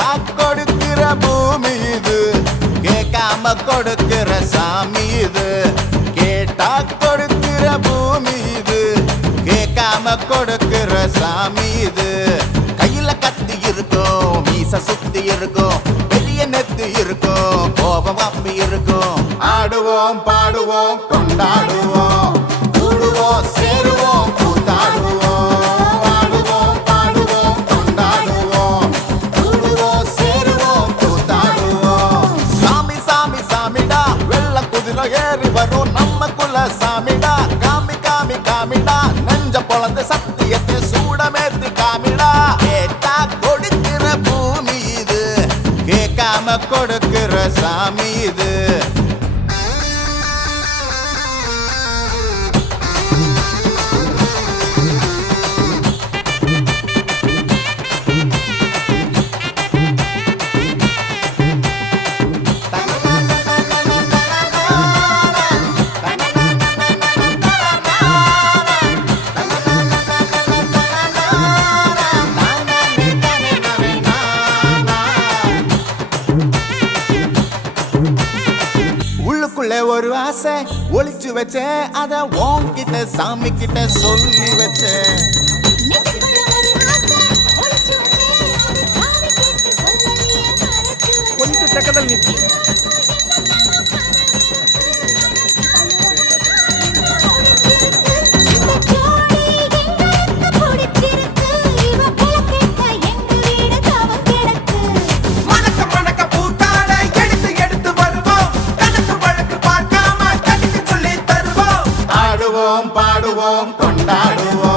கேட்டா கொடுக்கிற பூமி இது, கேட்காம கொடுக்கிற சாமி இது. கேட்டா கொடுக்கிற பூமி இது, கேட்காம கொடுக்கிற சாமி இது. கையில கத்தி இருக்கும், மீச சுத்தி இருக்கும், பெரிய நெத்து இருக்கும், கோபம் அப்பி இருக்கும். ஆடுவோம் பாடுவோம் கொண்டாடுவோம், கூடுவோம் சேருவோம் கூத்தாடுவோம். ஆடுவோம் பாடுவோம் கொண்டாடுவோம், கூடுவோம் சேருவோம் கூத்தாடுவோம். சாமி சாமி சாமிடா, வெள்ள குதிரை ஏறி வரும் நம்ம குல சாமிடா. காமி காமி காமிடா, நெஞ்ச பொழந்து சத்தியத்தை சூடமேத்தி காமிடா. கேட்டா கொடுக்கிற பூமி இது, கேட்காம கொடுக்கிற சாமி இது. உள்ளுக்குள்ள ஒரு ஆசை ஒளிச்சு வச்சேன், அத உன்கிட்ட சாமி கிட்ட சொல்லி வச்சேன். கொஞ்சம் தக்கதல் நிற்கு. ஆடுவோம் பாடுவோம் கொண்டாடுவோம்.